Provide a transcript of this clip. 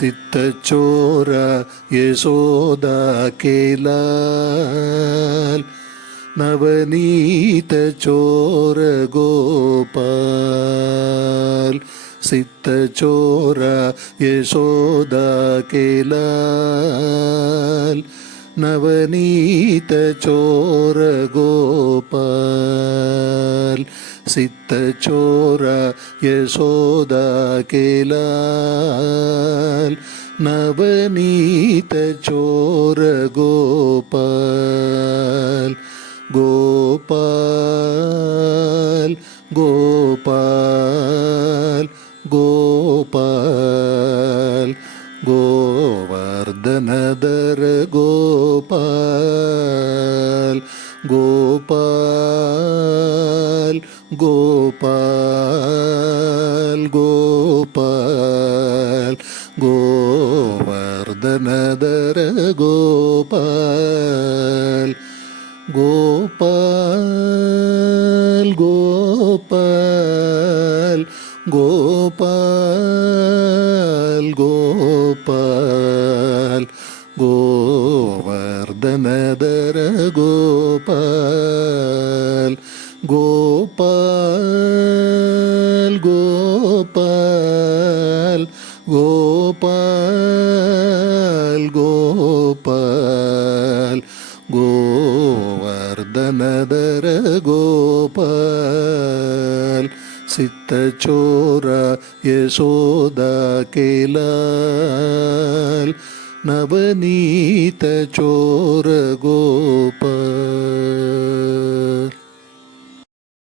സിത്തച്ചോര യശോദ കേലാൽ നവനീത ചോര ഗോപാൽ. സിത്തച്ചോര യശോദ കേലാൽ നവനീത ചോര ഗോപാൽ. സിത്തച്ചോര യശോദ കേലാൽ നവനീത ചോര ഗോപാൽ. ഗോപാൽ ഗോപാൽ ഗോപാൽ ഗോവർദ്ധനധര ഗോപാൽ. ഗോപാൽ ഗോപാൽ ഗോപാൽ ഗോവർദ്ധനധര ഗോപാൽ. ഗോപാൽ ഗോപാൽ ഗോപാൽ ഗോപാൽ ഗോവർദ്ധനധര ഗോപാൽ. ഗോപാൽ ഗോപാൽ ഗോപാൽ ഗോപാൽ ഗോവർദ്ധനധര ഗോപാൽ. സിത്തച്ചോര യശോദ കേലാൽ നവനീത ചോര ഗോപാൽ.